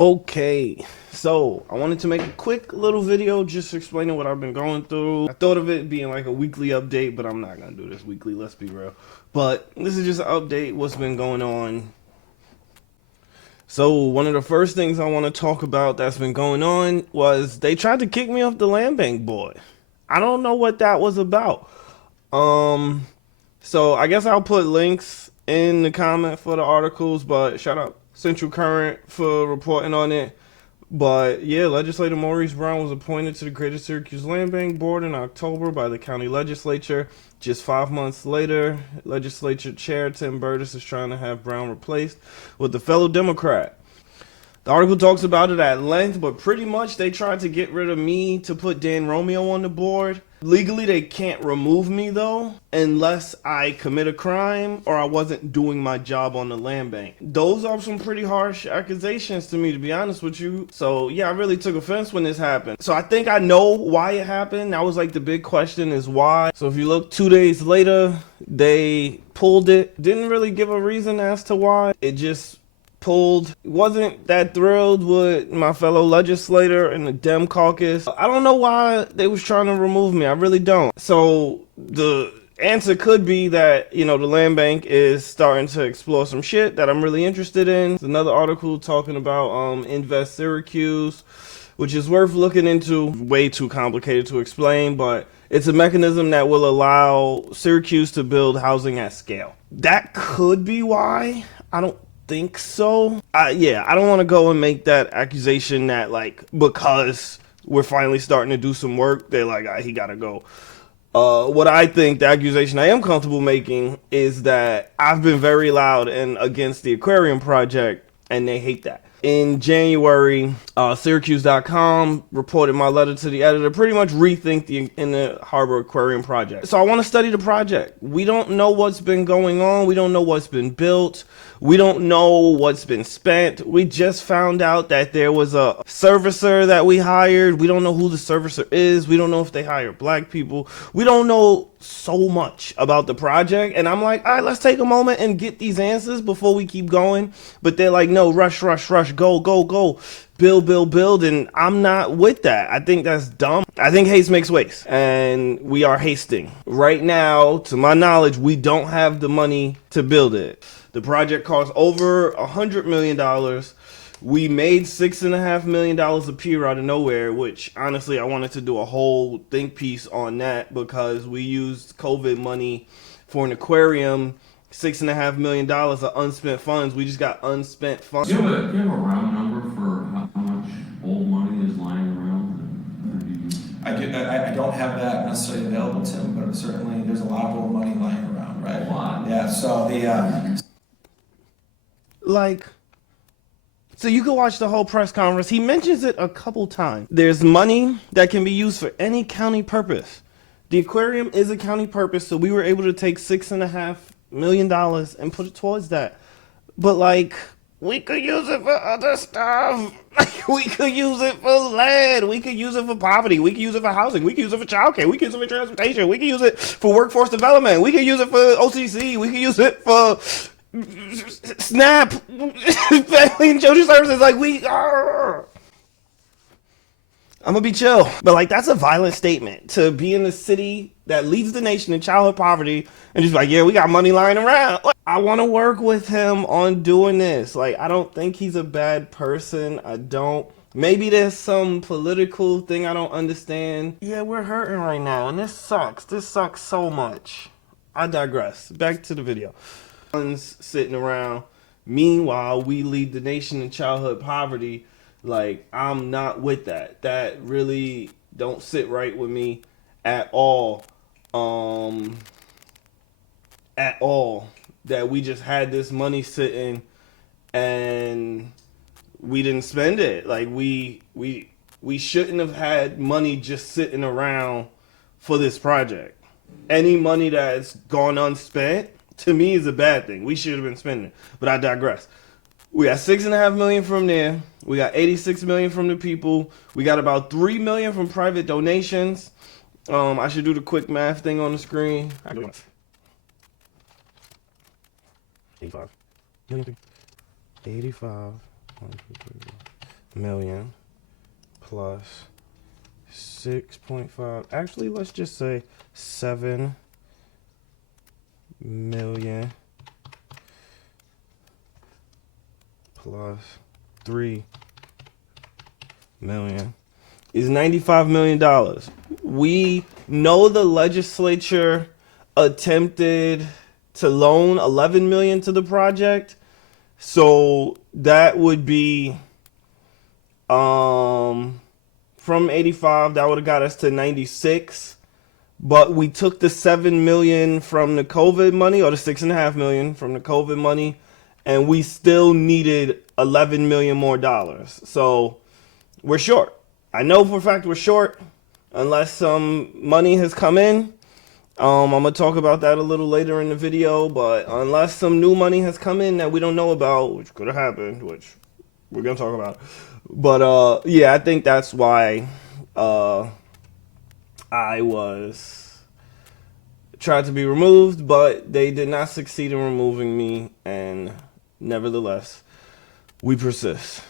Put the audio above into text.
Okay, so I wanted to make a quick little video just explaining what I've been going through. I thought of it being like a weekly update, but I'm not gonna do this weekly, let's be real. But this is just an update, what's been going on. So one of the first things I want to talk about that's been going on was they tried to kick me off the land bank board. I don't know what that was about. So I guess I'll put links in the comment for the articles, but shout out Central Current for reporting on it. But yeah, legislator Maurice was appointed to the Greater Syracuse Land Bank Board in October by the county legislature. Just 5 months later, legislature chair Tim Burtis is trying to have Brown replaced with a fellow Democrat. The article talks about it at length, but pretty much they tried to get rid of me to put Dan Romeo on the board. Legally, they can't remove me though, unless I commit a crime or I wasn't doing my job on the land bank. Those are some pretty harsh accusations to me, to be honest with you. So yeah, I really took offense when this happened. So I think I know why it happened. That was like the big question is why. So if you look 2 days later, they pulled it. Didn't really give a reason as to why. It just pulled. Wasn't that thrilled with my fellow legislator in the Dem caucus. I don't know why they was trying to remove me. I really don't. So the answer could be that, the land bank is starting to explore some shit that I'm really interested in. There's another article talking about Invest Syracuse, which is worth looking into. Way too complicated to explain, but it's a mechanism that will allow Syracuse to build housing at scale. That could be why. I don't think so. I don't want to go and make that accusation that because we're finally starting to do some work, they're like, he gotta go. What I think the accusation I am comfortable making is that I've been very loud and against the aquarium project, and they hate that. In January, Syracuse.com reported my letter to the editor, pretty much rethink the Inner Harbor Aquarium project. So I want to study the project. We don't know what's been going on. We don't know what's been built. We don't know what's been spent. We just found out that there was a servicer that we hired. We don't know who the servicer is. We don't know if they hire black people. We don't know so much about the project. And I'm like, all right, let's take a moment and get these answers before we keep going. But they're like, no, rush, go, build. And I'm not with that. I think that's dumb. I think haste makes waste. And we are hasting. Right now, to my knowledge, we don't have the money to build it. The project cost over $100 million. We made $6.5 million a pier out of nowhere, which honestly, I wanted to do a whole think piece on that because we used COVID money for an aquarium. $6.5 million of unspent funds. We just got unspent funds. Do you have a round number for how much old money is lying around? I don't have that necessarily available, Tim, but certainly there's a lot of old money lying around, right? A lot. Yeah, so So you can watch the whole press conference. He mentions it a couple times. There's money that can be used for any county purpose. The aquarium is a county purpose, so we were able to take $6.5 million and put it towards that. But we could use it for other stuff. We could use it for land. We could use it for poverty. We could use it for housing. We could use it for childcare. We could use it for transportation. We could use it for workforce development. We could use it for OCC. We could use it for SNAP, family and children's services. I'm gonna be chill, but that's a violent statement to be in the city that leads the nation in childhood poverty and just yeah, we got money lying around. I want to work with him on doing this. I don't think he's a bad person. I don't. Maybe there's some political thing I don't understand. Yeah, we're hurting right now, and this sucks. This sucks so much. I digress. Back to the video. Sitting around. Meanwhile, we lead the nation in childhood poverty. I'm not with that. That really don't sit right with me at all. At all. That we just had this money sitting and we didn't spend it. We shouldn't have had money just sitting around for this project. Any money that's gone unspent, to me, is a bad thing. We should have been spending. But I digress. We got $6.5 million from there. We got $86 million from the people. We got about $3 million from private donations. I should do the quick math thing on the screen. 85. 85. 1, 2, 3, 4. million plus 6.5. Actually, let's just say 7 million plus 3 million is $95 million. We know the legislature attempted to loan 11 million to the project, so that would be from 85, that would have got us to 96. But we took the 7 million from the COVID money, or the 6.5 million from the COVID money, and we still needed 11 million more dollars. So we're short. I know for a fact we're short, unless some money has come in. I'm gonna talk about that a little later in the video, but unless some new money has come in that we don't know about, which could have happened, which we're gonna talk about. But yeah, I think that's why I was tried to be removed, but they did not succeed in removing me, and nevertheless, we persist.